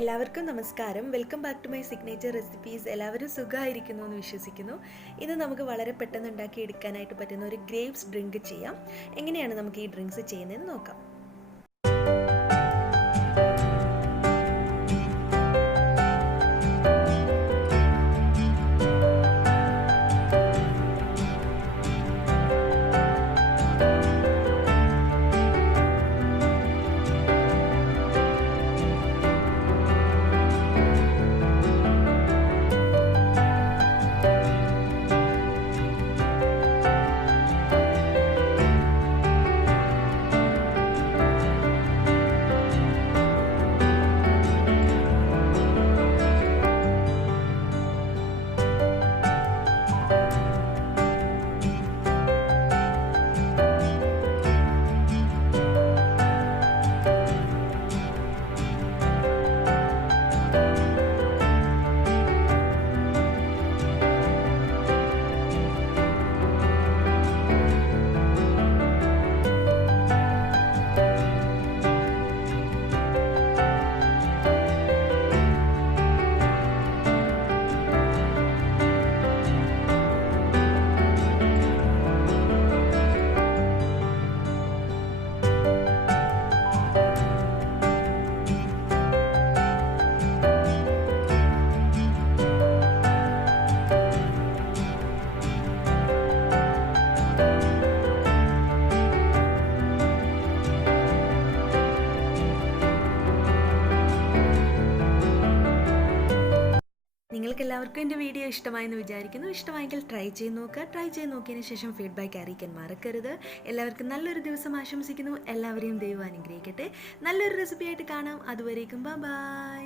എല്ലാവർക്കും നമസ്കാരം. Welcome back to my signature recipes. എല്ലാവരും സുഖമായിരിക്കുന്നു എന്ന് വിശ്വസിക്കുന്നു. ഇത് നമുക്ക് വളരെ പെട്ടെന്ന് ഉണ്ടാക്കി എടുക്കാനായിട്ട് പറ്റുന്ന ഒരു ഗ്രേപ്സ് ഡ്രിങ്ക് ചെയ്യാം. എങ്ങനെയാണ് നമുക്ക് ഈ ഡ്രിങ്ക്സ് ചെയ്യുന്നതെന്ന് നോക്കാം. നിങ്ങൾക്ക് എല്ലാവർക്കും എൻ്റെ വീഡിയോ ഇഷ്ടമായെന്ന് വിചാരിക്കുന്നു. ഇഷ്ടമായെങ്കിൽ ട്രൈ ചെയ്ത് നോക്കുക. ട്രൈ ചെയ്ത് നോക്കിയതിന് ശേഷം ഫീഡ്ബാക്ക് അറിയിക്കാൻ മറക്കരുത്. എല്ലാവർക്കും നല്ലൊരു ദിവസം ആശംസിക്കുന്നു. എല്ലാവരെയും ദൈവം അനുഗ്രഹിക്കട്ടെ. നല്ലൊരു റെസിപ്പി ആയിട്ട് കാണാം. അതുവരേക്കും ബൈ.